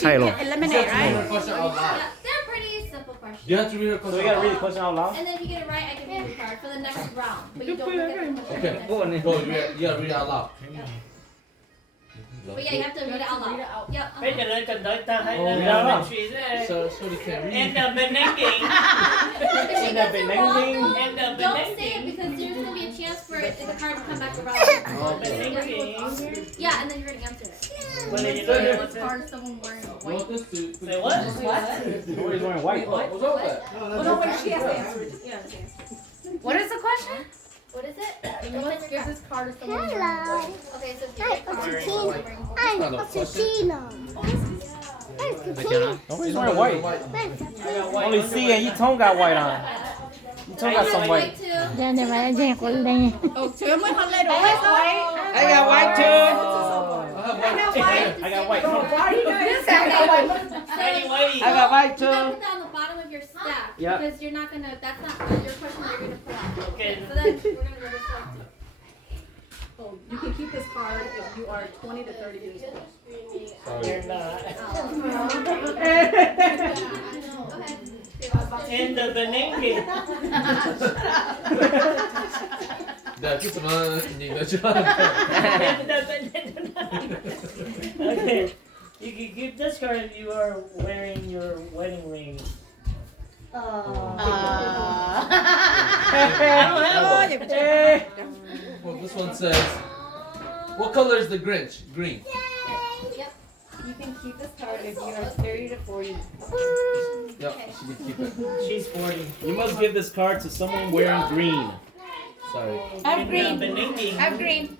ใช่หรอ Eliminate, right? Yeah, they're pretty simple questions. You have to read a So question. we gotta read the question out loud. And then if you get it right, I give you a card for the next round. But you don't get the question. Okay. Go on then. Go. You gotta read it out loud. But yeah, you have to read it out loud. Yep. ไม่จะเลยกันได้ตาให้ Oh, แล้ว yeah. เป็นชีสเลย So they can't read. and the beninging If she gets it wrong, and the don't say it beninging because there's gonna be a chance for the card to come back around. beninging Yeah, and then you're gonna answer it. what did you know What card is someone wearing You white? want this to? say what Nobody's wearing white. What's up with that? No, wait, she has to answer it. You have to answer it. What is the question? What is it? What is this card is someone wearing Hello. white? Okay, so if you Hi, get card, Ocetina. wearing Hi, not a Ocetina. Hi, Ocetina. Nobody's wearing white. Hi, Only C and Yitong got white on. Yitong got some white. white too. เดี๋ยวมาแย่งคนเลย Oh, two of my little white. I got white too. I have white. I got white. No. Why are you doing this? I got white. anyway I got white You gotta too. put that on the bottom of your stack Yeah. because you're not gonna. That's not your question that you're gonna put out. okay So then we're gonna go this way. Oh, you can keep this card if you are 20 to 30 years old. you're not Go ahead. and the beninging 네, 그렇지만 네가 좋아하는 and the beninging okay you can keep this card if you are wearing your wedding ring I don't have one Well, this one says, what color is the Grinch? Green. Yep. You can keep this card if you are 30 to 40. Yep, she can keep it. she's 40 You must give this card to someone wearing green. Sorry. and the beninging green.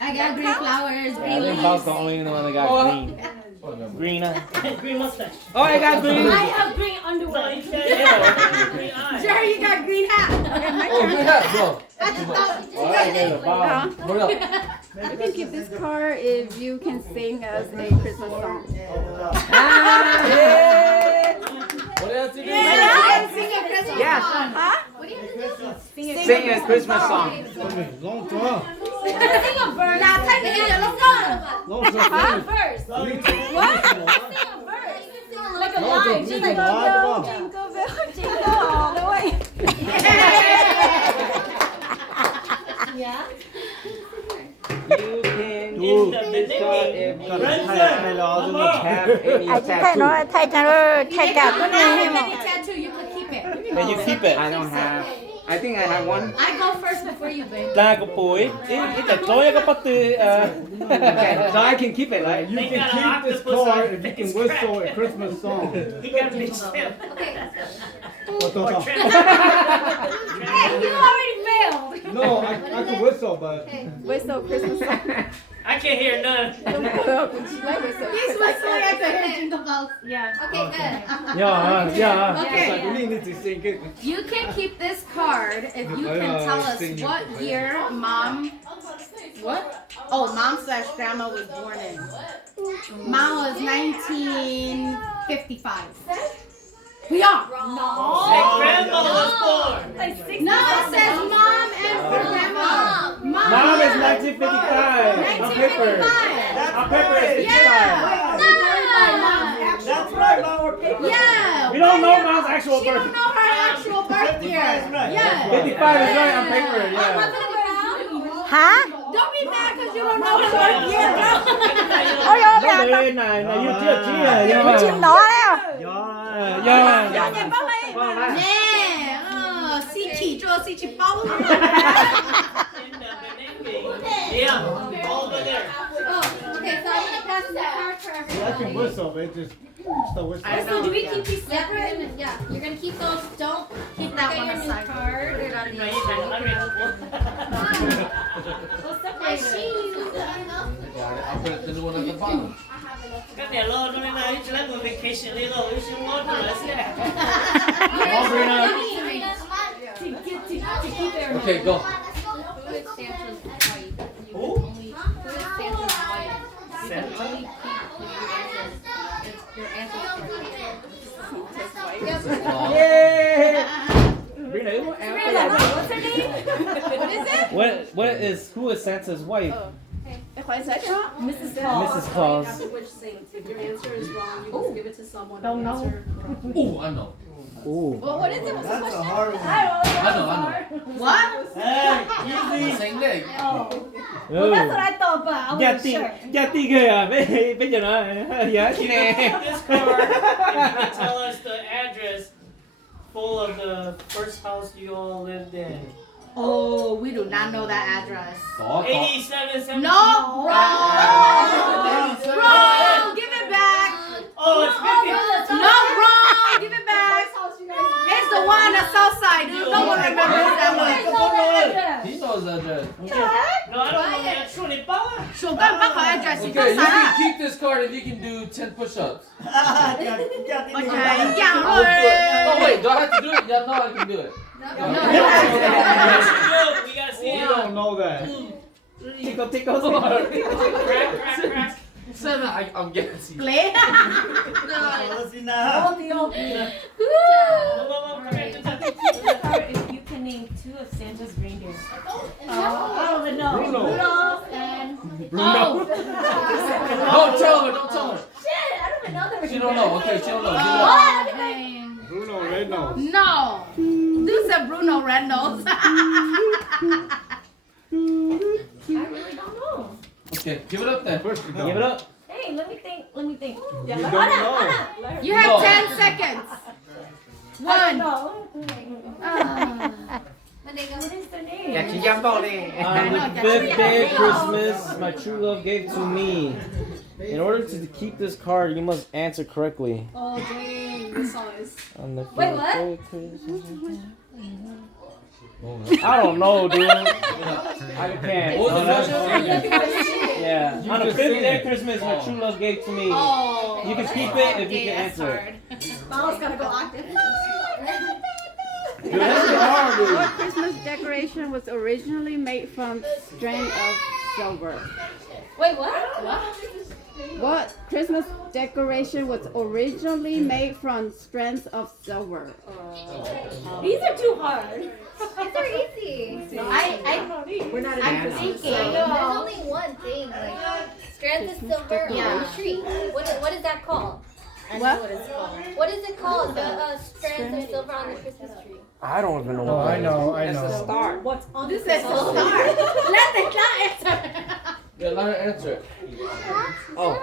I got green flowers, I think Bob's the only one that got green. Oh, no. Green. green mustache Oh, I got green. I have green underwear. no you can't green eyes Jerry, you got green hat. Okay, my Oh, turn. good hat, bro. Oh, I gave it to Bob. Hurry up. You can keep this card if you can sing us a Christmas song. What do you have to do? Sing a Christmas Yes. song. Huh? What do you have to do? Sing a Christmas song. Sing a verse. Now take it. Let's go. Huh? Verse. What? Sing a verse. Like a line. Just like Jingle bell, jingle all the way. yeah. You can in the use this card if you beninging have any ไอ้ที่ไทยเนาะ tattoo. ไทยจังไทยจากคนนี้ให้หมด Tattoo, you can keep it. Then you keep it. I don't have. I think I have one. I go first before you, babe. Da ko puy. Ito toy ka pati. Okay, so I can keep it, right? You They can got an keep this octopus card on if you his can whistle a crack. Christmas song. he got mixed up Okay. or You already failed. No, I can whistle, but Okay. Whistle Christmas song. I can't hear none He's whistling. I can hear jingle bells. Yeah. Okay, good. Yeah, yeah. Okay. we need to sing it. You can keep this card if you can tell us what year mom. What? Oh, mom slash grandma was born in. Mom was 1955. We are. my grandma was born No, it says mom and grandma. Mom is 1955. On paper. 1955. On paper is 55. That's right, Mom. We're paper. Yeah. We don't know mom's actual She don't birth. know her actual birth year. Yeah. 55 is right on paper, yeah. ฮะ Don't be mad because you don't know her birth year, bro. โอ้ยอย่า No, no, no, no, you tell Gia, ไปชิม yeah. หนอแล้ว Yeah. Yeah. Si chỉ cho si chỉ bao. in the beninging yeah over there Oh, okay. So I'm gonna pass the card for I everyone. can whistle, but just a whistle. So do we keep these separate? Yeah, you're gonna keep those. Don't keep that look one at your new aside. card. We'll separate it. I'll put the new one at the bottom. các nhà lo nó nên là chỉ là một vacation đi rồi chứ ngon rồi là sẽ Okay, go. Who is Santa's wife? You only. Who is Santa's wife? You can only keep your answers correct. Yeah. Brina, What's her name? What is it? What is who is Santa's wife? Mrs. Claus. Mrs. Claus. Which sings. If your answer is wrong, you must give it to someone. Don't know. Ooh, I know. Ooh. Well, what is it? What's the That's a question? hard one. I know. What? Hey, easy. Same leg. Well, that's what I thought, but I Dạ wasn't ti, sure. dạ ti ghê à, bây giờ nó, dạ chị nè. This card, if you can tell us the address full of the first house you all lived in. Oh, we do not know that address. Có. 87, No, wrong. Wrong. Give it back. Oh, it's 50. No, wrong. Give it back. It's the one on the south side, dude. No one remembers that one. He knows the address. No, I don't know that. 说你包啊。So,干嘛考 address？ 你 Okay, 干 you 啥 can？ keep this card if you can do 10 push-ups. OK，一样 I'll do it. Oh 会。 wait, do I have to do it? Yeah, no, I can do it. No. We gotta see You it. don't know that. Tickle, tickle, tickle. Crack. I'm guessing. Play. If you can name 2 of Santa's reindeer. I don't even know. Bruno. Rudolph and... Bruno. Don't tell her, don't tell her. Shit, I don't even know the She don't know. Okay, she don't know. Give it up. Oh, Bruno Red-Nose. no. This is Bruno Reynolds. I really don't know. Okay, give it up then. Push it down. Give it up. Hey, let me think. You don't know. You have No. 10 seconds. One. No. When they go, What is the name? On the 5th day of Christmas, my true love gave to me. In order to keep this card, you must answer correctly. Oh, dang. This song is... On the Wait, 5th what? day of Christmas. I don't know, dude. I can't. What was the question? Yeah. On the 5th day of Christmas, my true love gave to me. Oh. You can keep it if you can answer it. Miles gotta go octave. Dude, that's hard, dude. What Christmas decoration was originally made from strand of silver? Wait, what? What Christmas decoration was originally made from strands of silver? These are too hard. these are easy. We're not I'm thinking. There's only one thing, like strands of silver on a tree. What is that called? I know what it's called. What is it called? The strands of silver on the Christmas tree. I don't even know Oh, what I that know, I is. know. What's on This the is so star. Let the class answer. Yeah, let her answer it. Oh.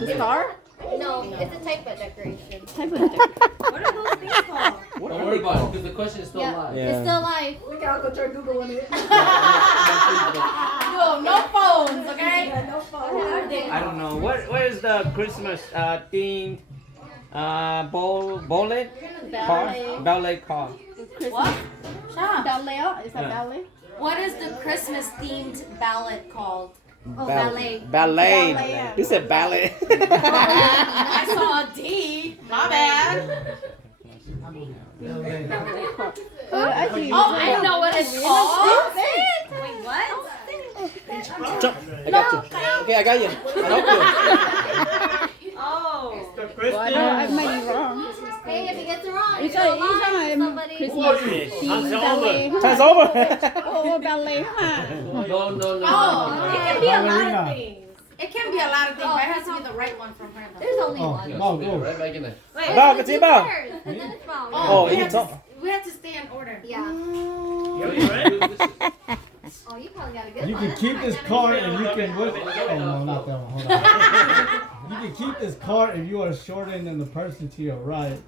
The star? No, it's a type of decoration. Type of decoration. What are those things called? What Don't are worry they about it, called? because the question is still Yeah. live. Yeah. It's still alive. Look, I'll go try Googling it. Yo, no phones, okay? No phone. I don't know. What is the Christmas themed ballet car? Ballet car. What? Shut Ballet? Is that Yeah. ballet? What is the Christmas themed ballad called? Ballet. ballet. Ballet. You said ballet. I saw a D. My bad. Actually, Oh, I know what it's called. Wait, what? I got you. Okay, I got you. I help Oh. well, I know I might be wrong. Hey, if he gets it wrong, It's you a, go live to it's a somebody. Christmas themed ballet. you. Time's over. Oh, ballet, huh? No. Oh, It can be a lot of things. it can be a lot of things, but it has to be the right one from her. Though. There's only Oh, one. Yeah, Mom, so go. right back in there. Wait, Bow, let's continue, do bow. yours, and then it's Mom. Oh, we you have talk. we have to stay in order. Yeah. You ready? Oh, you probably got a good You one. can That's keep fine. this That card makes and you can whip. Oh no, not that one. Hold on. You can keep this card if you are shorter than the person to your right.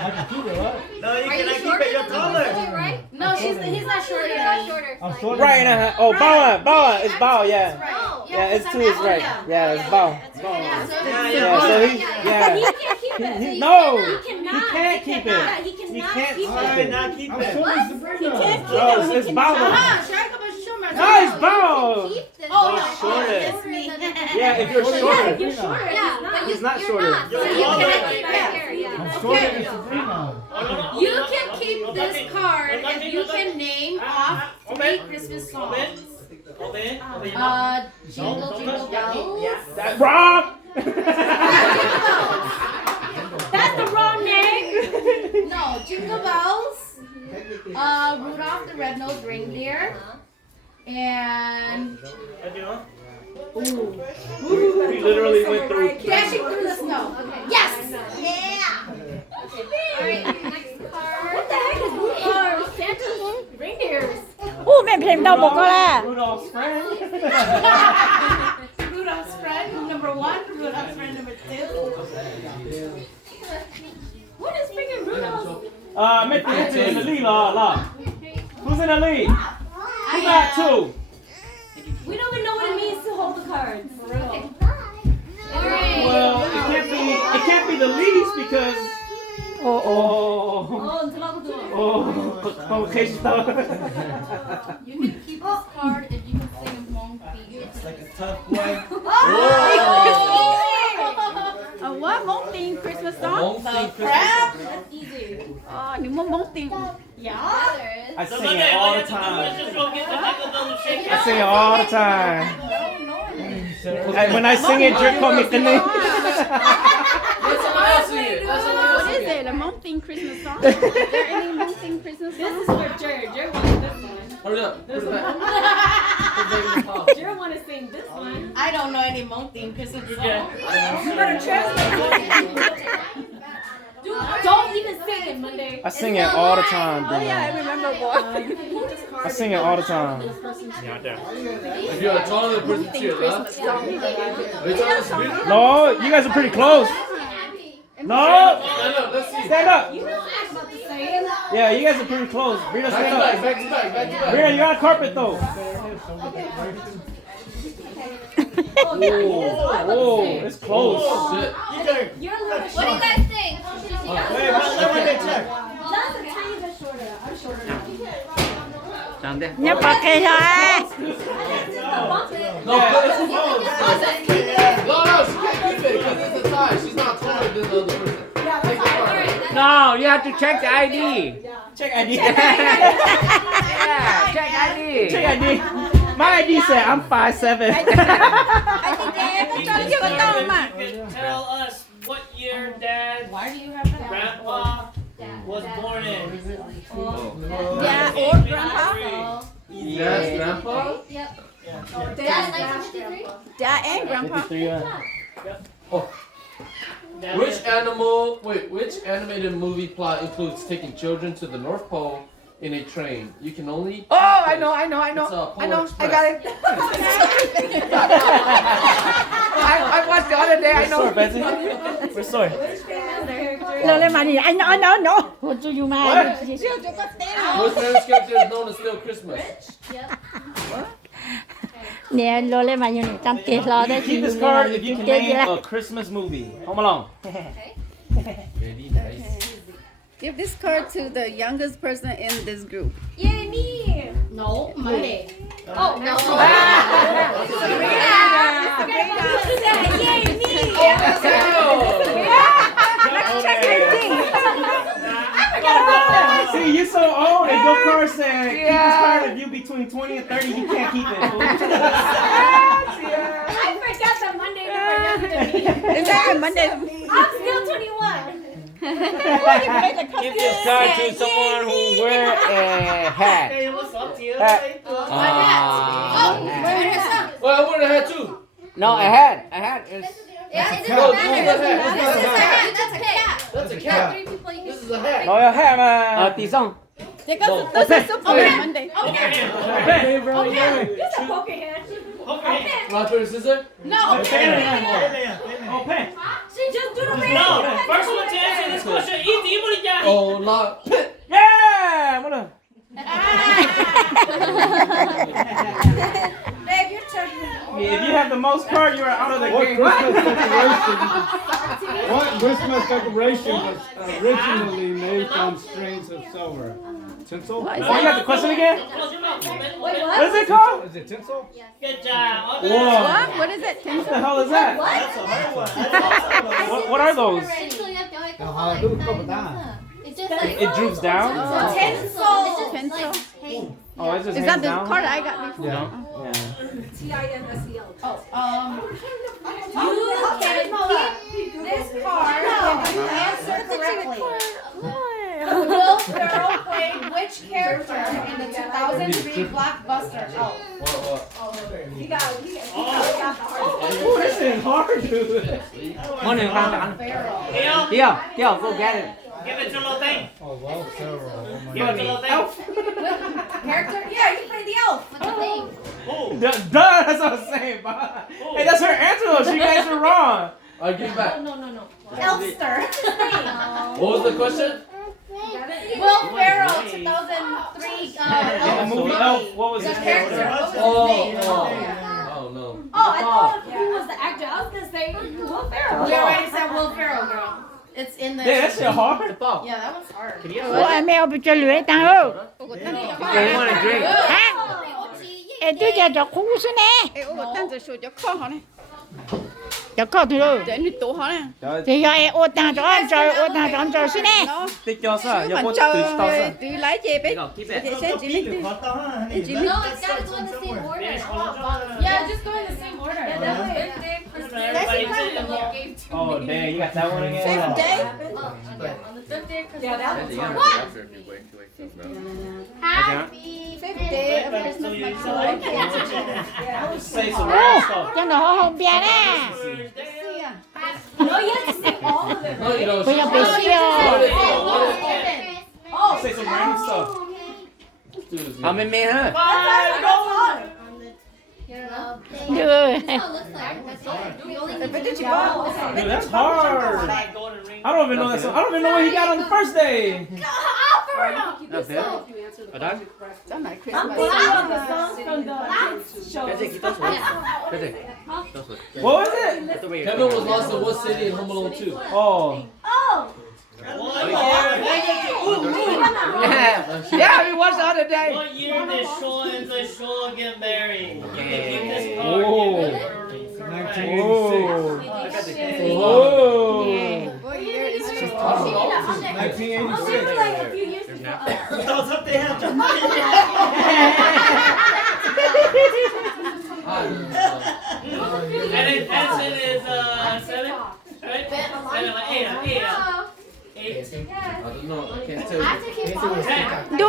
I can keep it, right? No, you Are you cannot shorter keep it. You're than the person to taller. your right? No, he's not shorter You're than not me. shorter. I'm fine. shorter. Right, oh, bow, it's bow, yeah. Right. Yeah, it's because to I'm his at right. Oya. Yeah, it's bow. Yeah, so Yeah, so he, He yeah. can't keep it. No, He he cannot. can't keep Yeah, it. he He cannot can't keep keep Alright, it. now keep I'm it. shorter than Sabrina. No, it's bow. Ah, Shaka Schumer. No, it's bow. Keep this Oh, one no, shorter. it's me. Yeah, if you're Shorter. shorter. If you're shorter, Yeah, but He's not you're shorter. not. You're So you taller. cannot keep right here. I'm Yeah. shorter than Sabrina. You can keep this card if you can name off 3 Christmas songs. Open. Jingle Jingle Bells. That's wrong. That's the wrong name. No, Jingle Bells. Rudolph the Red-Nosed Reindeer. And We literally went through. dashing through the snow. Yes. Alright, next card. What the heck is Santa's reindeers? อู้แม่เพลงเราบอกก็แล้ว Rudolph's friend. Rudolph's friend number 1. Rudolph's friend number 2. What is freaking Rudolph? Mitzi in the lead, Who's in the lead? Who got 2? We don't even know what it means to hold the cards. Alright. Well, it can't be the least because. Oh. Oh, until I go do it. Complication. You can keep this card if you can sing Mong Beat. It's like a tough boy. What Monting Christmas song? That's easy. Monting. Yeah. I sing it all the time. I sing it all the time. When I sing it, Jerk call me Kane. Let somebody else sing it. Let somebody else What sing is it. it? A Monting Christmas song? Is there any Monting Christmas This song? is for Jared. Jared wants this one. Hurry up. Put it back. Jared wants to sing this one. I don't know any Mong Christmas songs. You better translate. Don't even sing it Monday. I sing it all the time, Oh yeah, I Bruno. remember boy. I sing it all the time. If you're a taller person, cheer, huh? Are you trying to speak? No, you guys are pretty close. No, Stand up. Let's see. stand up. You know I'm about to say. Yeah, you guys are pretty close. Brina, Back stand to back. up. Back to back. Back to back. Brina, you're on carpet though. Whoa, it's close. Shit. You're a little bit What do you short. guys think? That's a tiny bit shorter. I'm shorter now. Nhớ bà kê cho ai. No, but it's close. No, she can't keep it because it's a tie. She's not taller than the other person. Take the card. No, you have to check the ID. Check ID. Yeah, check ID. Check ID. My ID said I'm 5'7". Tell us what year Dad, Why do you have that? Grandpa was born in. Yeah, old grandpa. Yes, grandpa? Yep. Dad, 1953? Dad and grandpa. Which animated movie plot includes taking children to the North Pole in a train? You can only. Oh, I know. It's I Polar know. I Express. got it. I watched the other day. I We're sore, know. Betsy. We're sore. Lên lên mà gì? I know. What do you mean? Which famous character is known as Still Christmas? Nè, lô lên mà như này trăm tiền lo đấy. Keep this card if you can name a Christmas movie. Home Alone. Very nice. Give this card to the youngest person in this group. Yay, me! No, Monday. Oh, no. Yay, me! See, you're so old, and your card said keep this card if you between 20 and 30, you can't keep it. I forgot that Monday they were younger than me. Is that Monday? I'm still 21. Give this card to someone who wear a hat. Hey, what's up to you? Hat. Oh, where is that? Well, I would have had two. No, a hat. A hat is. Yeah, it No, doesn't this is matter. a hat. This is a hat. That's a cat. That's a cat. Three people you This can is a hat. No, your hat, man. Tỷ song. This is Super Monday. Just a poker hand. Rock, paper, scissors? No. Oh, pen. Just do the race. No, first one to answer this question. Easy, you want to Oh, lot. Yeah! What up? Babe, your turn. If you have the most card, you're out of the What game. Christmas decoration was originally made from strings of silver? Tinsel? Oh, you got the question again? Close your mouth, man. What is it called? Is it tinsel? Good job. Whoa. What? What is it? What the hell is that? What are those? It's just like. It droops down? Tinsel. Pencil. Oh, it's just Is hangs that the down? card I got before? Yeah. Oh, You can keep this card if you answer correctly. Will Ferrell played which character in the 2003 blockbuster? Oh. shit is hard, dude. One in front. Theo, go get it. Give it to little thing. Oh, well, several. Oh my Give it to God. little thing. Character? Yeah, you play the elf. What's the thing? Oh. Duh, that's what I'm saying, Bob. Hey, that's her answer though. She answered wrong. I'll give it back. No. Elfster. What was the question? Will Ferrell, 2003. The movie Elf. What was The his character. character? What was his name? Oh no. Oh, I thought who was the actor? I was gonna say Will Ferrell. We already said Will Ferrell, girl. It's in the. Yeah, that shit hard. Yeah, that one's hard. 我还没有被这里当哦， They want to drink. 哈，哎，对着这哭是呢， Ê, ủa, tan rồi sụt cho kho hả này? 这靠头喽， Để đi tủ hả này? 这要哎，我当着我当着这是呢， Nó, Tích cho sao? chứ Giờ mà cô chờ tự tao sao? đi lấy về bé. Go, keep it. Để xem chị Linh. Khó to ha. Chị No, Linh. it's gotta go in the same order. Yeah, just go in the same order. Yeah, that way. Birthday, Everybody Christmas, Will gave to Oh, dang, you got that one again? Same day. Oh, yeah. On the fifth day of Christmas. Yeah, that was hard. Happy Fifth day of Christmas, my son. Say some 哦 random stuff.， 真的好后边呢， No, you have to say all of it. No, you don't. 不要被 What is 笑， it? What is it? Oh, Say some random stuff. How many men, huh? Five, go on. That's 对， how it looks like. That's it. We only need to do Dude, that's hard. I don't even know that song. I don't even know what he got on the first day. Not bad. Are done? Đó là I'm Christmas. putting on the songs from the show. That's it. Keep those ones. That's it. Those ones. What was it? That's the way Kevin was lost in what city in Home Alone 2? Oh. Oh. Yeah, we watched the other day. What year did Shaw and the Shaw get married? You can keep this Oh. card. 1986. Whoa. What year is it? 1986. Like a few years before. Thumbs up, they have to. And then Edson is 7, right? 7, like 8, 8. I don't know. I can't tell I you. have to keep following. 对，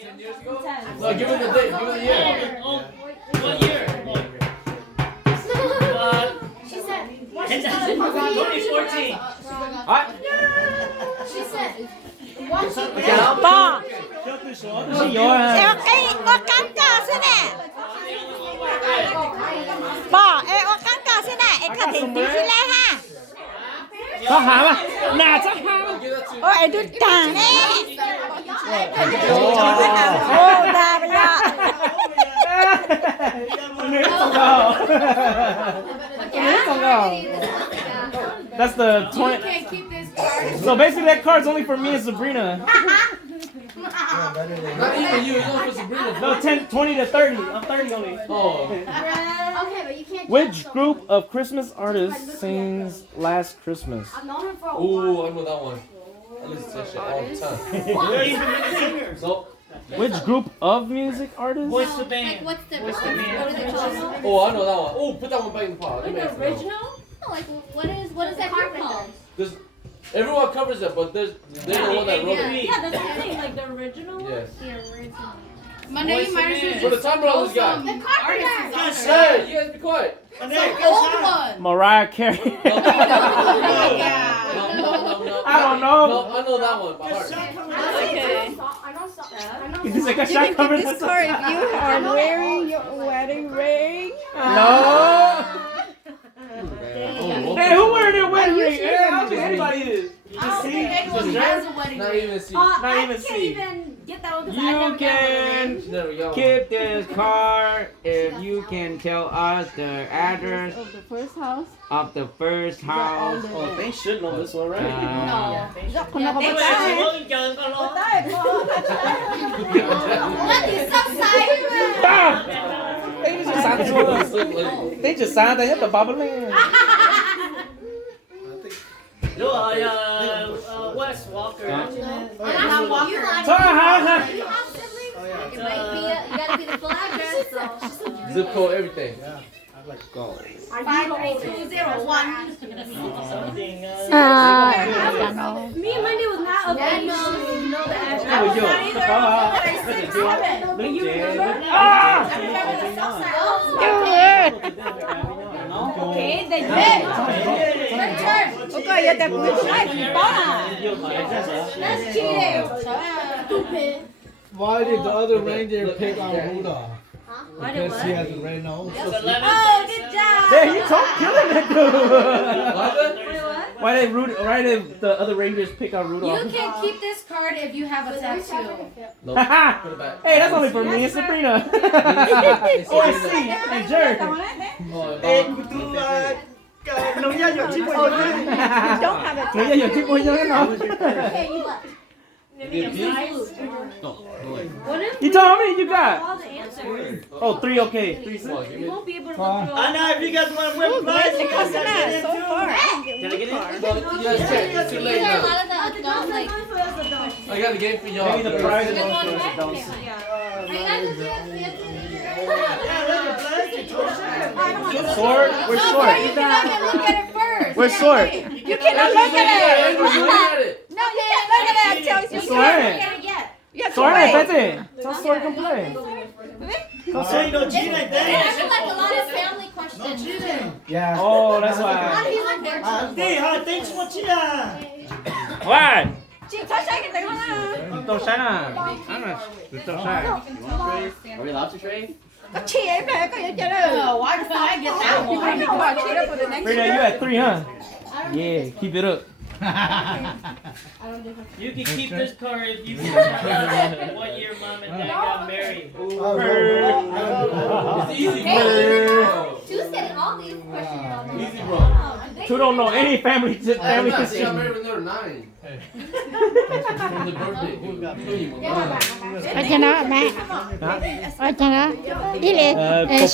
10 years ago? No, give it the date. Give it the year. Oh, what year? She said. 2014. What? She said. 爸，是有人。我尴尬是呢，爸，哎，我尴尬是呢，哎，看点点是嘞哈， เขาหาป่ะหนาจะหา 我哎都打呢，哦，打不了， อันนี้ส่งเราอันนี้ส่งเรา That's the 20. You can't keep this card. So basically that card's only for me and Sabrina. Not even you. It's only for Sabrina. No, 10, 20 to 30. I'm 30 only. Oh. Okay, but you can't. Which group of Christmas artists sings Last Christmas? I've known her for a Ooh, while. I know that one. I listen to that shit all the time. They're even minute singers. Nope. Which group of music artists? What's the Like, band? what's the What's the what band? is it called? Oh, I know that one. Oh, put that one back in the pot. Let me Like ask the you now. original? No, like what is that group called? There's, everyone covers it, but they're the one that wrote it. Yeah, that's the thing. Like the original. Yes. The original. Monday, What's you the might as well name? For the just time throw brothers guy. some The Carpenters. artists. Hey, you guys be quiet. Some old one. Mariah Carey. Yeah. I don't know. No, I know that one by heart. Okay. I know something. He's like a You shot can cover. keep this card if you are wearing your wedding ring. No. Oh, Hey, who wearing their wedding ring? usually Hey, I don't wear think anybody is. You I can don't see. think anyone Just has dress. a wedding not ring. even see. Not I even can't see. even get that one because I You never got one. can There we go. keep this card if you can tell us the address Of the first house. of the first house. Oh, they should know this one, right? Rất con nó không Wait, có wait, tay. wait, chờ con lo. What is subside? Bam! They just signed this one. Like, They just signed it. Hit the bobbling. Wes Walker. Not Walker. You like Ha you have siblings? It might be you gotta be the full address. So. zip code, everything. Five, 3, 2, 0, 1. Something. Me and Wendy was not up Yeah, there. no. You know the address. How was yours? But you remember? Ah! Oh, Chưa. Okay, you have That's cheating. Stupid. Why did the other reindeer pick on Rudolph? Why did Because he has a red nose. Oh, good job. There, you talk killing that dude. Wait, what? Why did the other reindeers pick on You Rudolph? can keep this card if you have a tattoo. Nope. Put it back. Hey, that's only for me and Sabrina. Oh, I see. And Jerry. Oh, Don't have a No, yeah, your tipo yo no. Okay, you left. You told how many you got? All the answers. Oh, 3, okay. 3. You won't be able to Huh? look through all Anna, if you guys want to win prize, you guys gotta get in so too. far. yes, check. It's too late These are a now. lot of the adults, like, I got a game for y'all. Maybe the prize you is guys on want to first. bet? Don't Okay, see. fine. Yeah. Are you guys just Yeah, look at plastic. Short? We're No, short. you cannot even look at it first. We're short. You cannot look at it. Look at it. No, you can't look at it until you Sorry. Look at it yet. You have to Sorry, wait. that's it. That's Sword can play. So you don't cheat like I that. feel like a lot of family questions. Yeah. Oh, that's why. Hey, thanks for cheating. What? Chị thoát cái này không à? Don't shine on. Don't shine. Are we allowed to trade? Chị ấy về có vậy chứ đâu. Why did I get that You one? can be caught cheater for the next Frida, you had 3, huh? Yeah, keep it up. You can keep this card if you can tell us what year mom and dad got married. It's easy, bro. Two's getting all these questions wrong. Easy, bro. Two don't know any family They got history. married when they were 9. From the birthday. Ở cho nó mẹ. Ở cho nó. Đi liền.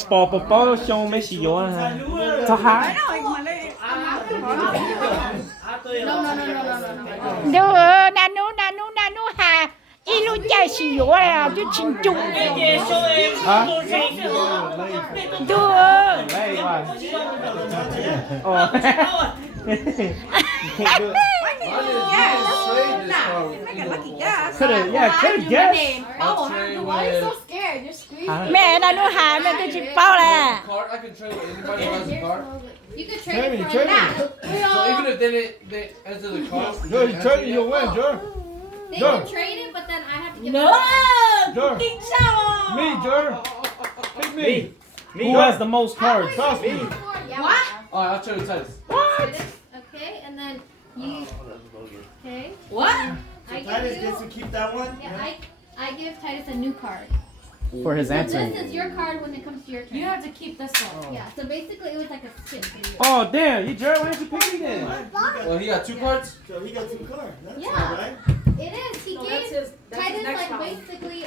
Popo show me she you to high. No. Đồ nanu hà. Ilu chạy xì dỗ là chứ chín chung. Huh? Đồ. Hey, why? Oh. You can't do it. Could've, yeah, could've guessed. I'll trade with... scared? You're screaming. Mẹ nanu hà mẹ tôi chỉ bao là. Card, I can trade with anybody who has a card. You could trade it for Trade me. So even if they enter the card... Yo, you trade me, you'll win, Jer. They Sure. can trade it, but then I have to give Jer. Me, Jer. Pick me. Who has the most cards? Trust me. What? Alright, I'll trade with Titus. Okay, and then you. Okay. What? I Titus give gets you. to keep that one. Yeah, I give Titus a new card. For his So answering. this is your card when it comes to your turn. You have to keep this one. Yeah. So basically, it was like a spin for you. Oh, damn. You Jared, why didn't you pick me then? Well, he got 2 cards? So he got 2 cards. That's Yeah. all right. It is. He gave Titus like basically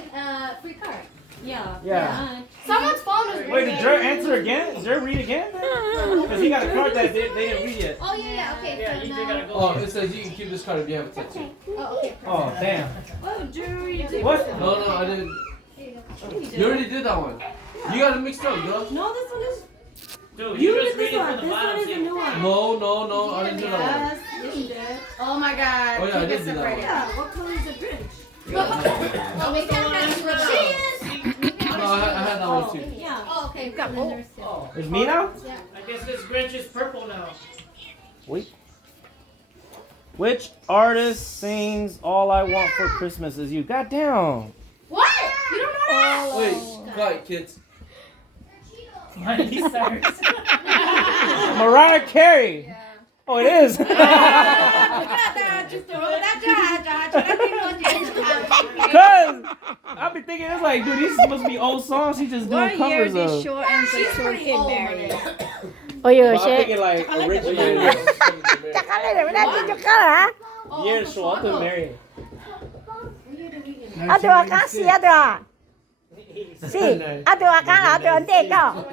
free card. Yeah. Someone's phone is Wait, did Jared answer again? Did Jared read again? Because he got a card that they didn't read yet. Oh yeah. Okay. Yeah, So you now. just gotta go. Oh, it says you can keep this card if you have a tattoo. Oh okay. Oh, damn. Oh, Drew, you did. What? No, I didn't. There you go. You already did that one. You got it mixed up, girl. No, this one is. Dude, You just did this read it one. from the This bottom. one is a new one. No, I didn't do that one. Yes, you did. Oh my god. Oh, yeah, I Keep did it do that separated. Yeah, what color is the Grinch? Oh, maybe I'm not sure. No, I had that one too. Yeah. Oh okay. So then there's two. Oh, It's me now? I guess this Grinch is purple now. Wait. Which artist sings All I Want for Christmas Is You? Goddamn. What? You don't know that? Wait, quiet, kids. Miley Cyrus. Mariah Carey. Oh, it is. Because I've been thinking, it's like, dude, these must be old songs. He just doing What year covers did of. Shaw and She's Victor pretty get old, married? But Ôi giời I'm shit. thinking like original Chắc chắn là mình đang đi cho cá hả? years so I'm married. Aduh, akang si aduh. Si, aduh akang aduh ante kau.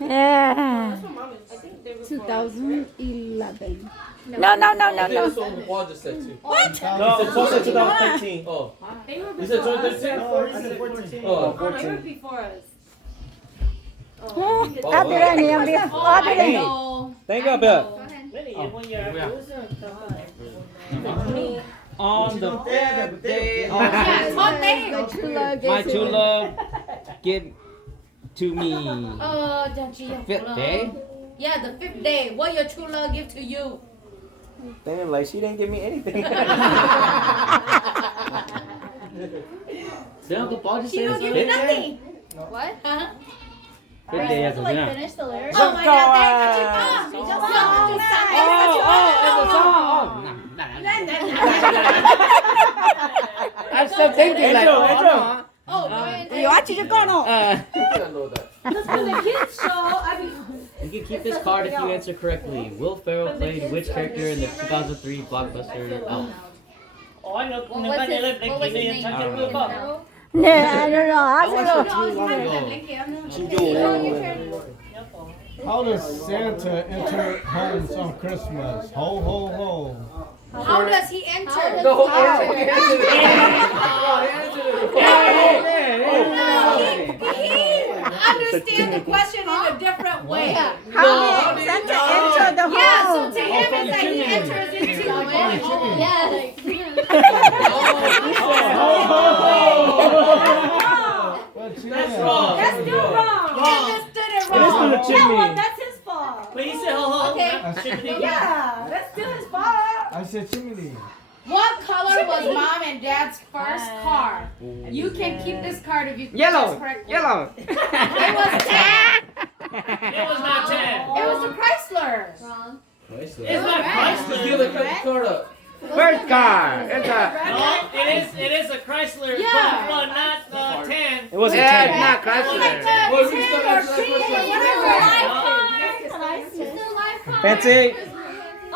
Yeah. 2011. No. That's what Paul just said too. No, it's closer to 2013. Oh, They were you said before us. 2013? No, I said 14. Oh, Oh, they were 14. before us. Aduh dah ni yang dia. Aduh dah ni. Thank God, Bill. Go ahead. Really, when you're Yeah. On the fifth day of The true love My gets true love get to me. Oh, don't you? Fifth day? Yeah, the 5th day. What your true love give to you? Damn, like she didn't give me anything. Did Uncle Paul just She say don't this? give me nothing. What? Huh? Good day, yes, Like yeah. finish the lyrics. Oh my God, thank you, Oh, Mom. it's a song. I'm still thinking like, Angel. Oh, Brian. Yo, I teach you go no. I didn't know that. Because when the kids show, I mean, You can keep this card if you answer correctly. Will Ferrell played which character in the 2003 blockbuster Elf? Oh, I know. What was his name? No, I don't know. I don't know. How does Santa enter homes on Christmas? Ho, ho, ho. How does he enter? No, he answered it. He understands the question in a different way. How did Santa enter the home? Yeah, so to him it's like he enters into the home. Yeah. That's wrong. that's still wrong. He understood it It is wrong. for the Yeah, well, chimney. that's his fault. But he said, ho ho. Okay. Yeah, that's still his fault. I said chimney. What color was Mom and Dad's first car? You can keep this card if you guess Yellow. correctly. Yellow. It was tan. It was not 10. It was a Chrysler. Wrong. It's not Just Chrysler. give the card up. First car. It's a. No, it is a Chrysler. Yeah. But not 10. It wasn't Yeah, 10. it's not Chrysler. Well, we still answer that question. Fancy.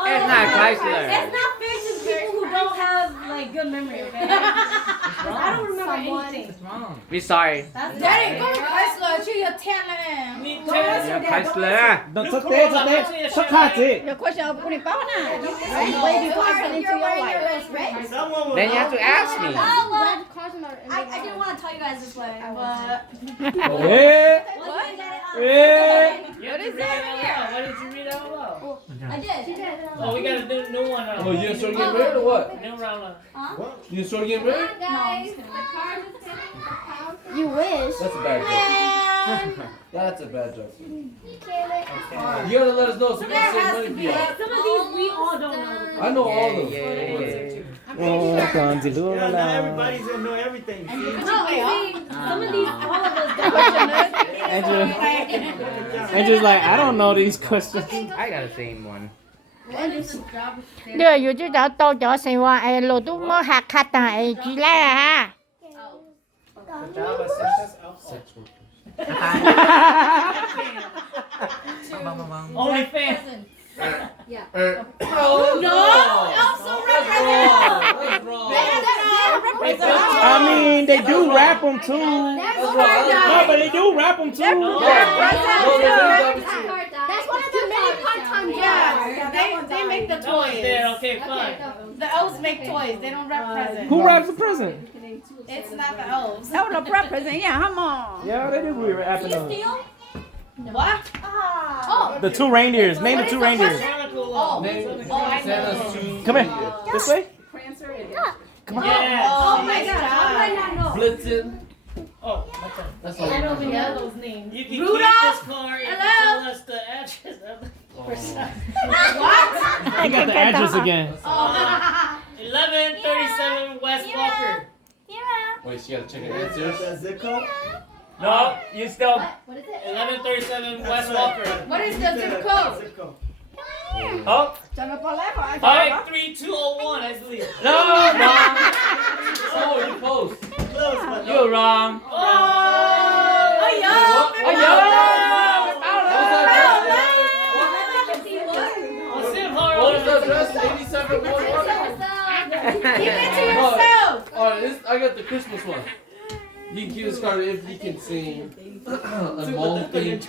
It's not Chrysler. It's not fair to people who don't have like good memory, okay? I don't remember anything. Be sorry. Daddy, go to Chrysler. Show your talent. Need Yeah, 10. Chrysler. No, took that. Your question of putting phone on. Way before I put into your life. Then you have to ask me. I didn't want to tell you guys this way. Yeah. What is that? Why did you read out loud? I did. Oh, we got to do a new one now. Oh, you didn't start getting married or what? New round. You didn't start getting married? Guys. You wish. That's a bad joke. That's a bad joke. You gotta let us know so we can save money for you. Some of these we all don't know. I know all of them. Oh, can't do it now. Everybody's gonna know everything. Some of these, all of us don't. Andrew's like, I don't know these questions. I got the same one. Đưa vô chứ đó tôi cho xem qua ai lô tôi mới hạt khát tại chỉ là ha. Only fan. Yeah. No! Also That's wrong. I mean, they do rap them too. No, but they do rap them too. That's one of the many part-time jobs. Yeah, they make the That one's there. toys. Okay, fine. The elves make toys. They don't wrap presents. Who raps the present? It's not the elves. That was a present, yeah, come on. Yeah, they do be rapping them. What? Oh. The two reindeers. Name the two reindeers. Chronicle. Oh. Name Oh, I know. Santa's two. Come here. This way. Yes. Oh my God. Blitzen. Oh, my turn. That's all. I don't even know those names. You can Rudolph? keep this card if you Hello? tell us the address of the person. What? I got the address again. 1137 West Walker. Wait, she gotta check her answers. Zip code? No, you still. What is it? 1137 West Walker. What is the zip code? Zip code. Oh, 53201, I believe. no, wrong. Oh, you're close. You're wrong. Oh, what's it, What was the address? 87 Keep it to yourself. Alright, I got the Christmas one. You can keep this card if you can sing a mole theme.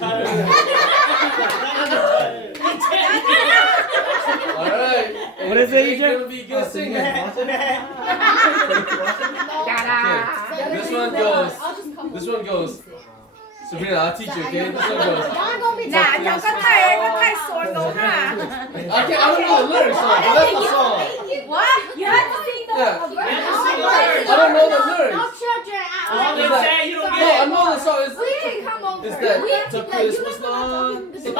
Alright. What is it, It's EJ? gonna be good singing. This one goes. Sabrina, I'll teach you, okay? This one goes. Nah, y'all got tired. Got tired. Sword go high. I don't know the lyrics, so but that's the song. What? You have to sing the Yeah. verse. I don't know the lyrics. Oh, they say you don't No, I get it. know the song. It's that to Christmas long. Oh,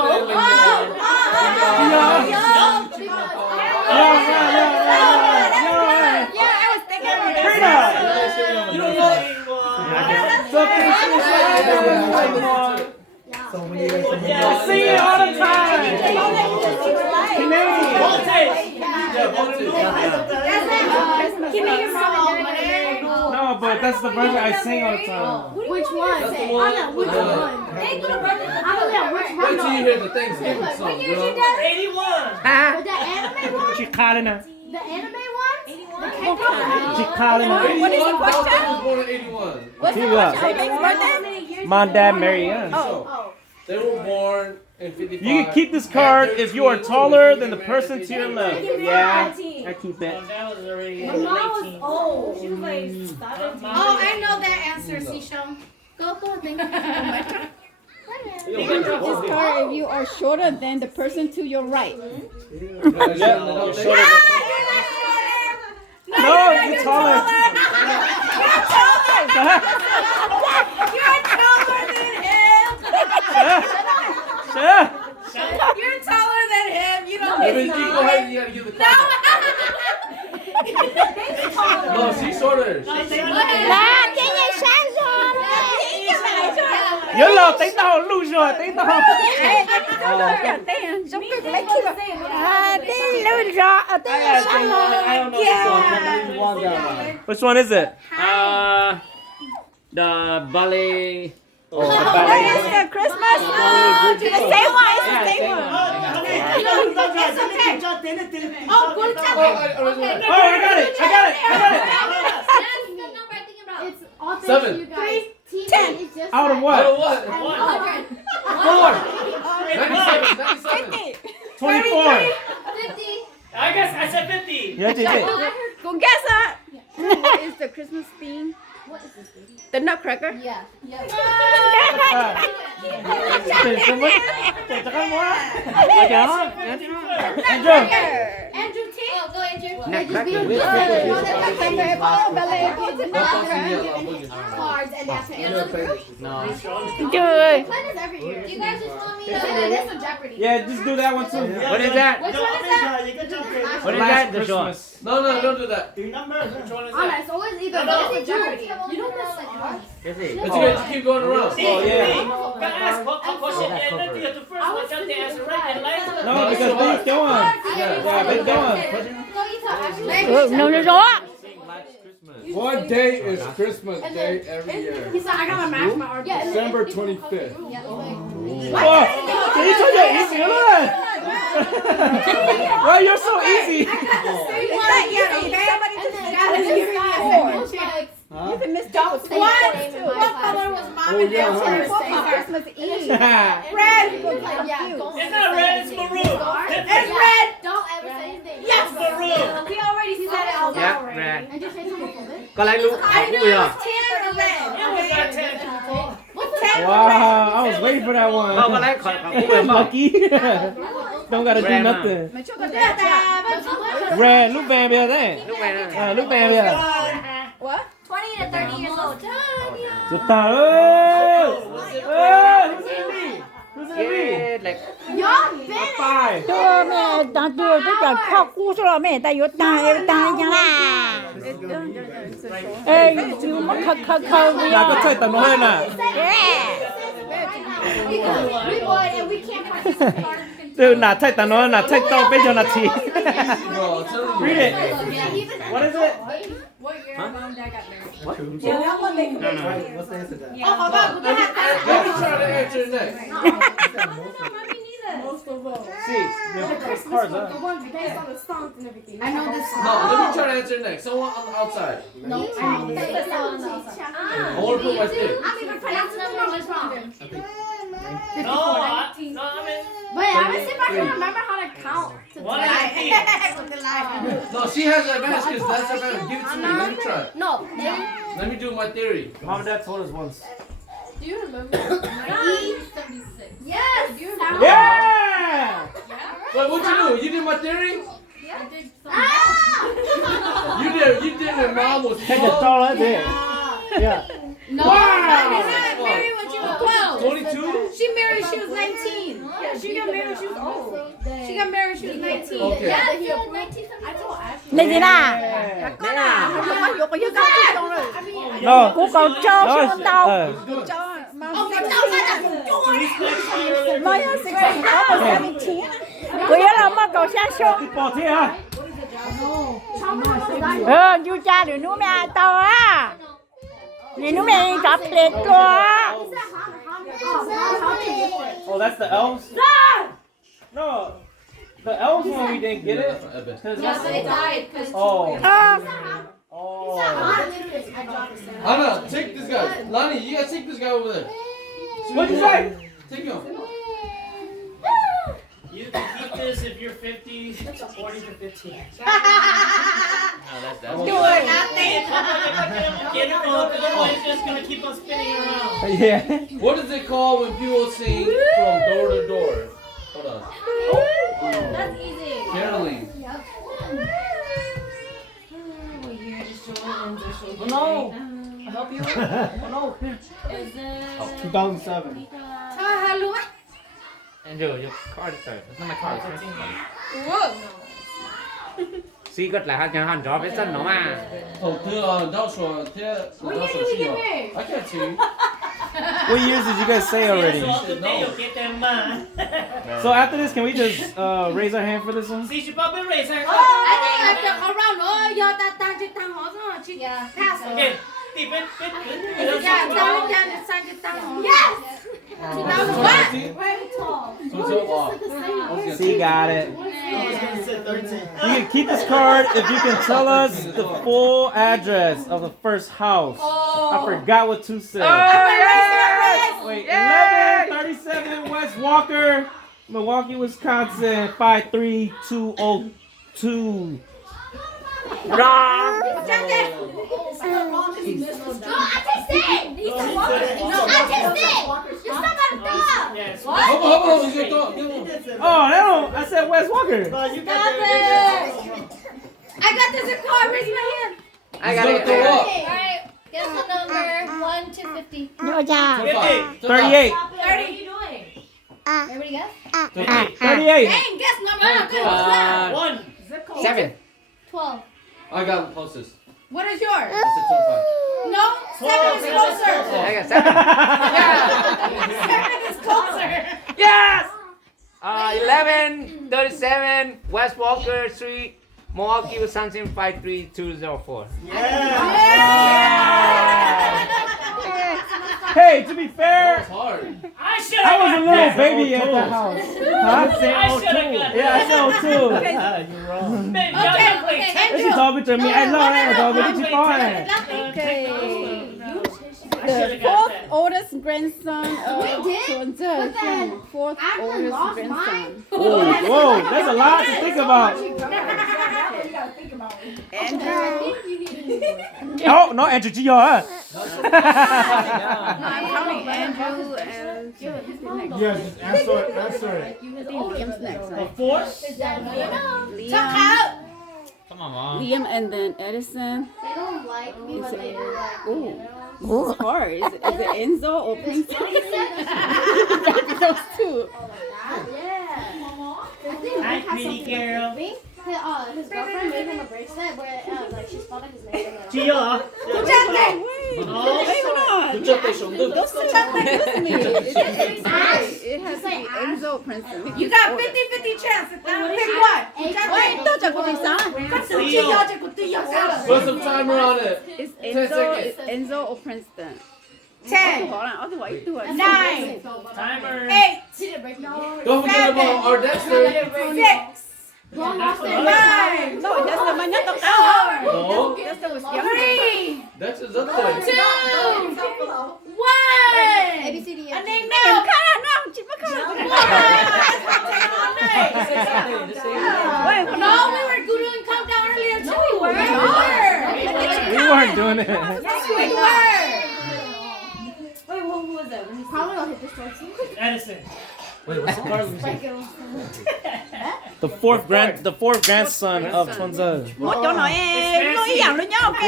sing it all the time. No, but that's the version I sing all the time. Which one? That's the one. Which one? Wait till you hear the Thanksgiving song, girl. 81. The anime one? She calling her. The anime one? She calling her. 81? Dalton was born in 81. What's the What? question? Birthday? Mom, Dad, Mary, yeah. They were born in 55. You can keep this card if you are taller than the person to your left. Yeah, I keep it. That was already My mom was 19. old. She was like 17. Oh, I know that answer, Seashell. Go for it. You can keep this card if you are shorter than the person to your right. No, you're taller. You're taller than him. You don't Go ahead, you gotta give the card. No, she's shorter. Là cái gì sáng rồi. Nhớ lò tính tao lùi rồi, tính tao. Giống cái mấy khi mà tí lưu rõ ở tí sáng rồi. Which one is it? The ballet. Oh, the Christmas. The same one. It's the same one. Oh, good job. Oh, I got it. That's the number I'm thinking about. It's all things 7. you guys. 10. Out of Out what? of what? 4. 97. 24. 50. I guess I said 50. Yeah, you did. Con guess that. What is the Christmas theme? What is this, baby? The Nutcracker? Yeah. Yeah. Andrew. Andrew T. Oh, go Andrew. Cards and that's it. Trời ơi. When is every year? You guys just want me to. This is Jeopardy. Yeah, just do that one too. What is that? Which one is that? What is Last that? The short. Christmas. No, don't do that. Anna, it's always either this or Jeopardy. You don't know like cards. That's it. It's good to keep going around. Oh, yeah. Can I ask a question? And then you have to first one got the answer right. And like, No, because keep going. Yeah, keep going. No, you tell Ashley. Nó rõ. What day is Christmas Day every year? He said, I gotta match my argument. December 25th. Oh, can you tell you're easy? Look. Why you're so easy? You can miss double What color was mom and dad's hair? Christmas Eve. Red. it's not red, it's maroon. It's red. Don't ever say his name. Yes, maroon. He already said it out loud Yeah, already. red. And just say homophobic. Có lẽ lúc I knew vui it à? was tan or red. It was not 10. Wow, I was waiting for that one. Không, có lẽ khỏi vui không? Lucky. Don't gotta do Red, nothing. Mà chú có đẹp chưa? Red, look bad bây giờ. Lúc này nè. Look bad bây giờ. What? 20 to 30 years old. 좋다. ơi. Who's in me? Who's in me? Yeah, like Five. Cho mẹ ta đưa tất cả khóc cú cho mẹ ta vô tai nha là. Ê, chú mất khờ khờ khờ đi. Là có chơi tầm hơi nè. Dude, not take the no, not take the video, not tea. Bro, I'm telling you. Read it. What is it? What year mom and dad got married? What's the answer to that? Oh, hold on. Let me try to answer next. Most of all. See, the cards, The ones based on the songs and everything. I know this No, let me try to answer next. Someone on the outside. No, I know this. I want to put my stick. I'm even pronouncing the number wrong. No, I mean, But I'm gonna see if I can remember how to count. one No, she has the advantage because that's her advantage. Give it to me. Let me try. No. Let me do my theory. Mom and Dad told us once. Do you remember? 1976. Yes. Yeah! Wait, what'd you do? You did my theory? I did You did when mom was Take the 12. doll right there. Yeah. No, Wow. my dad married when she was 12. 22? She married she was 19. Yeah, she got married when she was old. She got married she was 19. Okay. Yes, I 1976. told Ashley. Lên gì nào? Con à, không có dục có con trong rồi. No. Cô cậu cho No. xuống đâu? Cho mà Oh, my God, Cô nhớ là mà cậu sang xuống. Bỏ thế hả? Du cha được núi mẹ to á. Vì núi mẹ gặp liệt quá. Oh, that's the elves? No. The elves one we didn't get it. Yes, they died. Oh. Anna, take this guy. Lonnie, you gotta take this guy over there. What'd you say? Take him. You can keep this if you're 50, 40 to 15. That's Do it, nothing. Get it all, otherwise it's just gonna keep on spinning around. Yeah. What is it called when people sing from door to door? Hold on. That's easy. Caroling. Oh no! I'll help you. Oh no! Is it 2007. Andrew, your card, sir. That's not my card. Whoa. See, got like hand job. It's not mà. Oh, I can't see you. What years did you guys say already? So after this, can we just raise our hand for this one? See, she probably raise her. I think after around, oh, you're that time to town hall, she passed. Okay. Yeah, down. Yes. 2001. See, got it. You can keep this card if you can tell us the full address of the first house. I forgot what 2 said. Wait, 1137 West Walker, Milwaukee, Wisconsin, 53202. Wrong. No, I just said. You're stuck on the dog. Yes. What? Oh, I said West Walker. Stop it. I got this in car. Raise my hand. I got it. Alright, guess the number 1 to 50. No cha. 38. 30. Everybody guess? 38. Dang, guess number. 1. 7. 12. I got the closest. What is yours? I said 25. No, 7 is closer. I got 7. 7 is closer. Yes! 1137 West Walker Street, Milwaukee, Wisconsin, 53204. Hey, to be fair, That's hard. I was a little baby at the house. Huh? Yeah, I said 02. You're wrong. Okay, This is talking to me. I know that. What you calling? Okay. The fourth oldest grandson of Chunze. Fourth oldest grandson. Whoa, that's a lot to think about. Oh, no, Andrew G. I'm counting Andrew and Yeah, just answer it. I think Liam's next. A Right? 4? Liam, Come on, Mom. Liam, and then Edison. They don't like me, but they do like me. Ooh, it's hard. Is it Enzo or Princeton? Those two. Hi, pretty girl. His girlfriend made him a bracelet where like she spelled his name. Gio. Wait, hold on. Those two look like this to me. It has to be Enzo or Princeton. You got 50-50 chance. Pick one. Wait, don't check what they sound. Put some timer on it. It's 10 seconds. Enzo or Princeton. 10, Hold on, otherwise do it. 9, Timer. 8, Don't forget about our Dexter. 6, 5, No, that's the one not the power. No, That's the was 3, Dexter's up there. 2, 1. ABCD. A name Em now. khá no, chị mất khá. Wait, no, we were doing countdown earlier too. We were. We weren't doing it. Yes, we were. Wait, who was it? Probably will hit this one too. Edison. Wait, what's the card? The fourth grandson of Chunze. Một chỗ nói em nói dạng luôn nhau ok.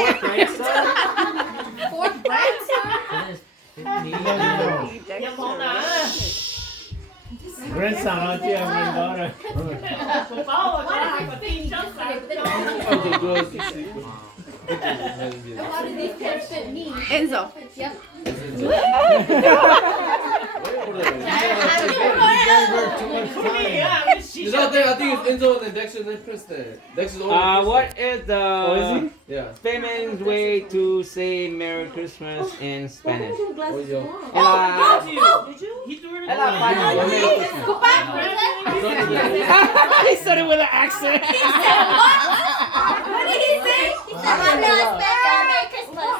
Fourth grandson. Grandson, aren't you? Granddaughter. Okay, good. How do these pants fit me? Enzo. Yep. there. You gave her too much time. You know, I think it's Enzo and then Dexter and then Kristen. Dexter's older. What is the Yeah. famous way to say Merry Christmas in Spanish? Oh, yo. Did you? He threw it Merry Christmas. He said it with an accent. What did he say? He said, I'm not Merry Christmas.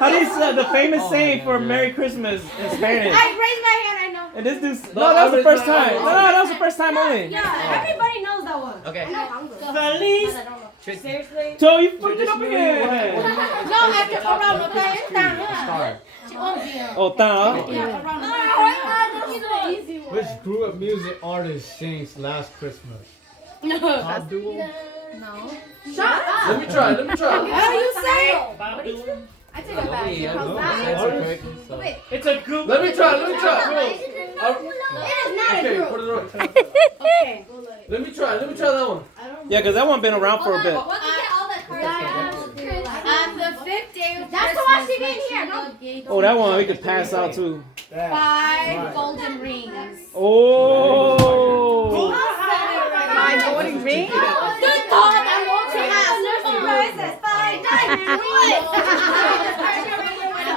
How do you say the famous saying for Merry Christmas in Spanish? I raised my hand, I know. And this dude's no, that was the first time. No, that was the first time only. Yeah, everybody knows that one. Okay. Feliz. Seriously? So you fucked it up again. No, after around, okay? It's down. Oh, down. Which group of music artist sings Last Christmas? Pop duo? No. Shut up. Let me try. What do you say? I take it back. It's a group. Let me try. It is not a Okay, group. put it right. Okay. Let me try that one. Yeah, because that one been around for a bit. Once you get all the cards, On the 5th day of That's the one she did here, no? Oh, that one we could pass out too. 5 golden rings. Oh. My golden ring. Good thought. I want to have Princess, 5 diamond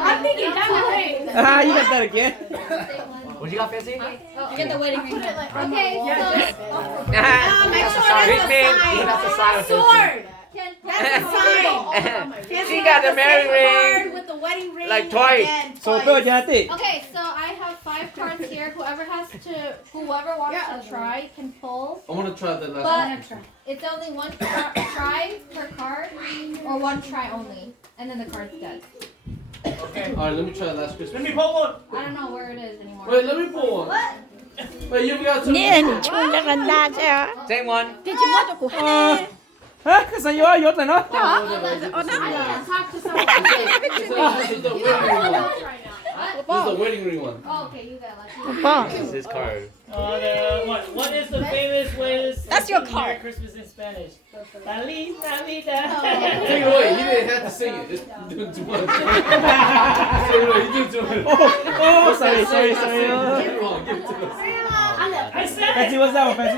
I'm thinking diamond rings. Ah, you got that again. What you got, Fancy? You get the wedding ring. okay, so Make sure that's a sign. Sword. That's a sign. She got the married ring. With the wedding ring. Like twice. Again, So good, ya think. okay, so I have 5 cards here. Whoever wants to try can pull. I want to try the last But it's only one try per card, or one try only, and then the card's dead. Okay. Alright, let me try last Christmas. Let me pull one. I don't know where it is anymore. Wait, let me pull one. Wait, you've got some. Nhìn chung cho gần đa chứ. Same one. Thì chỉ mua cho của hai. Hả? Cái sao vô rồi nó? Oh, that's I need to talk to someone. This is the wedding ring one. This is the wedding ring one. Oh, okay, you got lucky. Vâng. This is his card. What is the famous way to That's your sing card. Merry Christmas in Spanish? Feliz Navidad. Take it away. He didn't have to sing it. It's doing too much. Take it away. You do too much. Oh, sorry. Get it wrong. Give it to us. I said Fancy, what's that one, Fancy?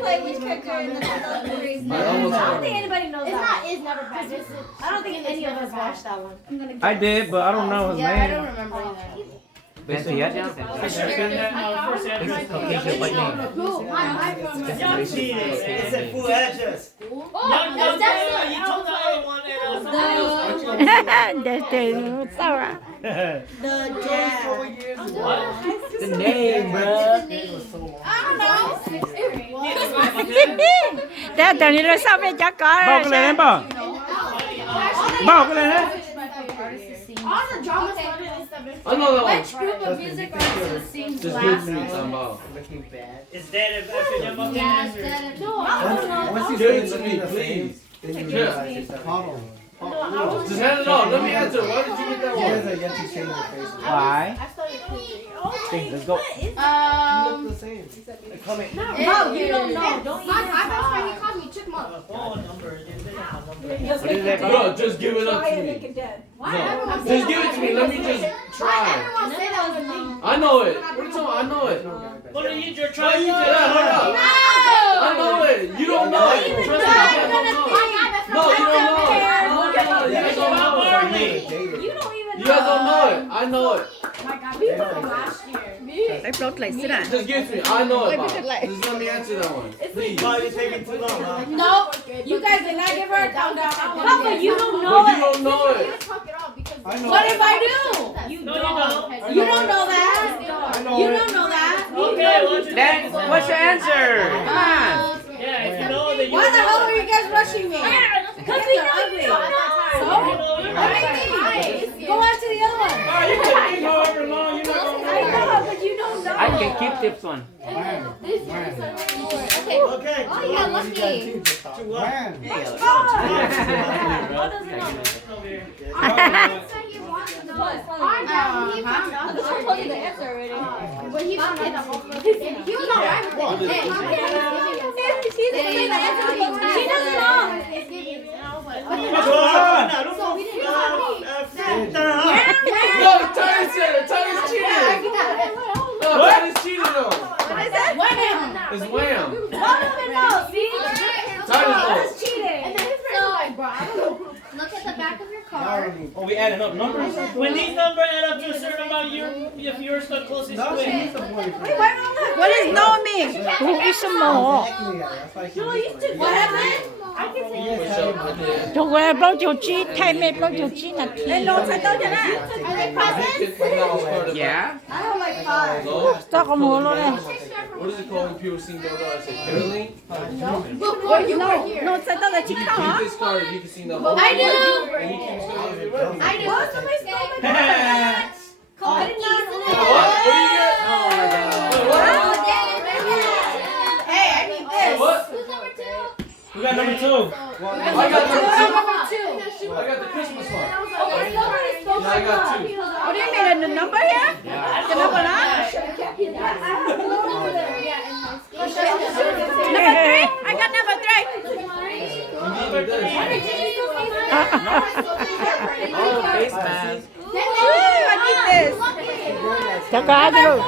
Play which character in the I I almost don't heard think it. anybody knows that. It's never practiced. I don't think any of us watched that one. I did, but I don't know his Yeah, I name. don't remember either. Fancy, yeah, yeah. First address. Y'all cheated. It's a full address. You told the other one and somebody else. Để tiền sao ạ? The name, bro. I don't know. Để tiền rồi sao về cho có. Bao cái này em bảo. Bao cái này đấy. All the drama started in 7th. I know that one. Which group of music artists sings Just last give me night? some ball. Is that if after jump up Yes, there? that no, I don't know. Once you Give say it to me, please. then you Yeah. realize it's a problem. Just hand it on. Let me answer. Why did you get that You one? guys are yet to change your faces. Why? I started cooking. Let's go. You look the same. No, you don't know. Don't my best friend, he called me Chipmunk. Phone number. They didn't have a number. What is that? Bro, just give it up to me. Why No. everyone say Just give it to me. Let me just Why try. everyone say that was a name? I know it. What are you talking about? I know it. What are you trying to Yeah, hold up. I know it. You don't know it. Trust me. You guys don't know it. No, you don't know it. No, you guys don't know it. You don't even You guys don't know it. I know it. My God, we were from last year. Lấy plot lại xí đã. Just give it to me. I know it. Bob. Just let me answer that one. Please. Why are you taking too long, huh? No, you guys did not give her a countdown. Papa, you don't know But it. you don't know it. What if I do? You don't. You don't know that. I know You it. don't know that. Okay, what's your Then, what's your answer? Come on. Yeah, if you know that you Why the hell are you guys rushing me? Because we know you don't know. So? Go on to the other one. Oh, you can think however long you know. I know, but you don't know. I can keep this one. Okay. Okay. Oh, you got lucky. To what? Man. What does it know? I told you the answer already. But he found it. He was alright with it. She doesn't know. She doesn't know. No, Tony's cheating. No, Tony's cheating though. What is that? Wham! It's wham. Tony's cheating. And then his friends are like, bro, I don't know. Look at the back of your card. Oh, we adding up numbers? When these numbers add up to a certain amount, if yours got closest to it. What does no mean? What happened? Chúng em bao nhiêu chi, thay mẹ bao nhiêu chi là thi. Lên lô sẽ tới cho nè. Are they presents? Yeah. I have like 5. No. Tao có mua luôn này. What is it called when people sing those I say caroling? Before you were here. Lô sẽ tới là chị You không keep hả? this card, you can sing the whole I do. And he keeps going. I do. Somebody stole my Cookies in What? it. What do you get? Oh my god. Hey, I need this. What? Who's number 2? We got number 2. I got the Christmas one. Yeah, I got 2. What do you mean? The number here? The number now? Number 3? I got number 3. Oh, face mask. Ooh, I need this. Cho cá chứ đâu.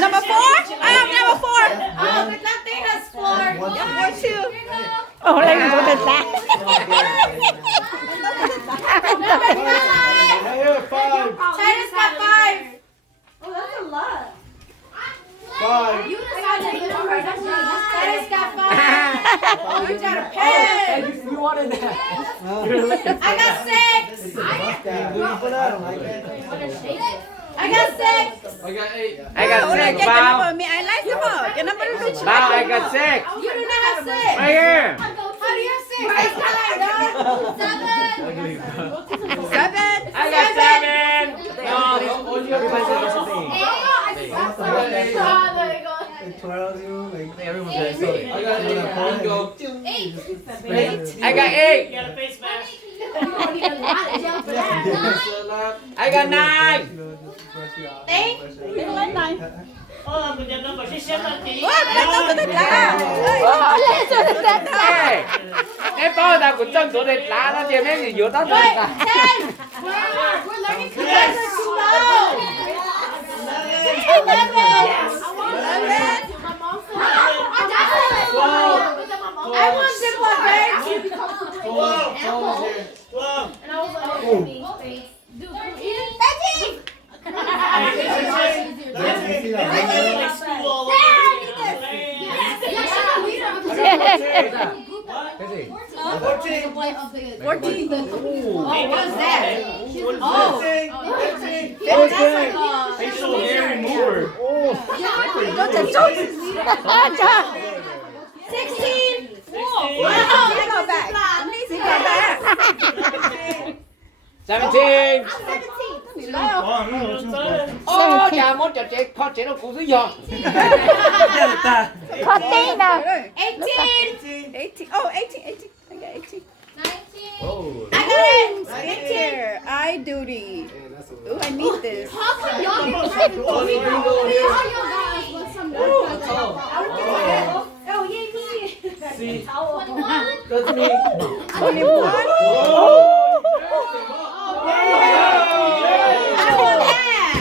Number 4? I have number 4. Oh, but nothing has 4. Number 2. Ồ, lấy một tên ta. Number 5. Titus got 5. Oh, that's a lot. 5. You decided the number. Titus got 5. Oh, you got a pen. You wanted that. I got 6. I got 6. I got 8. I got Oh, I 6, get the Bao. number. Me, I like the number. The number is which Bao, I got 6. You do not have 6. Right here. How do you have 6? That's 9, 7. 7. I got 7. No, everybody said Oh, something. I got 4. There you go. Everyone's gonna say. I got 8. Bingo. 8. I got 8. You got a face mask. You don't need a lot of jump for that. I got 9. Thank Oh, but your number. Just shut up, Dee. Hey, cái bao ta cũng chân tụi này lá nó tìm mấy gì giữa đó tụi Wait, ta. 10. We're learning to guys are too low. 11. My mom said I want Ziploc bags. 12. And I was like, dude, Like school all over. What is that? Facial hair remover. 16. Wow, I got back. Amazing, got back. 17. 17. Ô, chà mốt chà chế, khó chế nó cũng dữ dò. Có tí nào. 18. 18. Oh, 18. 18. I got 18. 19. Oh. I got it. Right here. Eye duty. Ooh, I need this. How come y'all get credit for me? All y'all guys want some Oh, yay, me. See? 21. That's me. 21. I want that.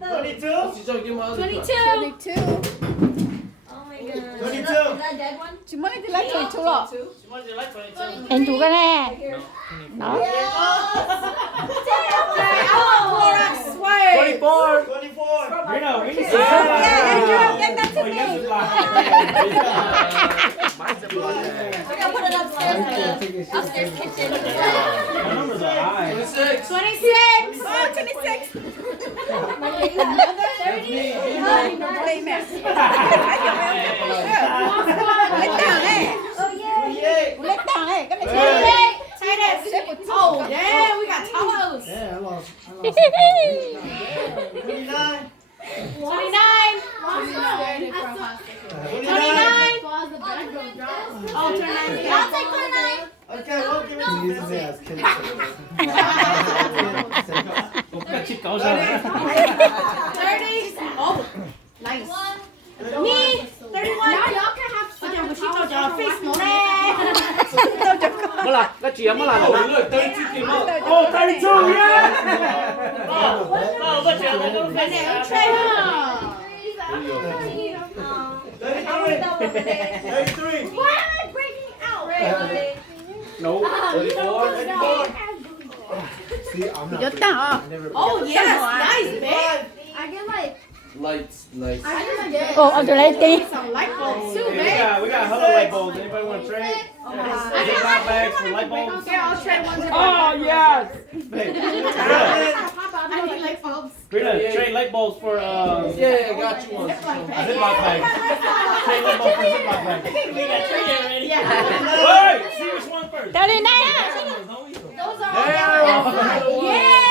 22. She's trying to get my other 22. 22. Oh my god. 22. Is that a dead one? Chị mới đi lấy 22 rồi. She wanted to like 22. Em chú cái nè. Đó. I want more, I swear. 24. 24. Reno, we need Yeah, some. Andrew, get that to Oh, you got me. Ziploc. We're gonna put it upstairs in the upstairs kitchen. My numbers are high. 26. 26. Oh, 26. Play mess. Let down, eh? Oh, yay. Let down, eh? Cái này 28. Titus. Oh, damn, we got toes. Yeah, I lost. 29. 29. 29. Oh, 29. I'll take 29. Okay, we'll give it to you. Một cái chiếc cậu sao? 30. Oh, là cái chuyện mà là Oh, look, 32 came out. Oh, 32, yeah! Oh, but you're a little bit. There you go. 33. Why am I breaking out? No. 34. 34. See, I'm not. Just that. Oh yes, nice, babe. I get like, Lights, nice. I just get. Oh, on the right thing. Some light bulbs too, Hey, babe. we got hella light bulbs. Anybody want to trade? Ziploc bags for light bulbs? Yeah, I'll trade one. Oh, yes! Hey, I need light bulbs. Rita, trade light bulbs for Yeah, I got you one. Ziploc bags. Trade light bulbs for Ziploc bags. We got three already. Hey, see which one first. 39. Those are Yeah.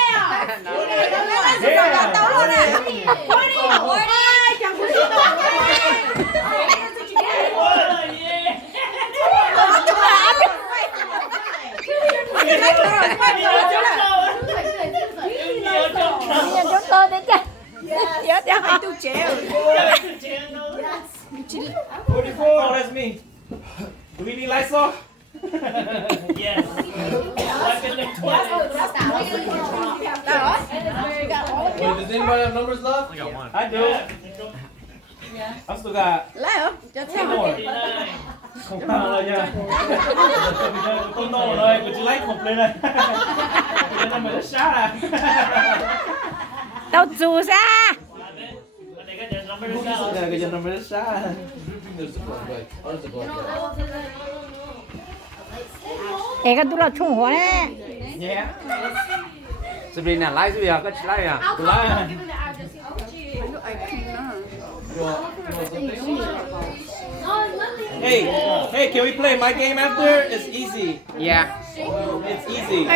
Bây giờ chúng tôi đến chưa? Dạ, dạ. Tôi treo. 44. Oh, that's me. Do we need Lysol? Yes. Weapon of 20. Wait, does anybody have numbers left? I do. I still got two more. 49. Không sao rồi nha. Tôi nổ rồi, của chị lấy khủng lên đây. Cái này mới sát à. Đâu dù ra. But they got their numbers out. Cái này mới sát à. Dripping the Ziploc bag. Or Ziploc bag. 애가 누라 총 원해. Yeah. Sabrina like gì à? Có chị like à? Like. You want something? Hey, hey, can we play my game after? It's easy. Yeah. It's easy.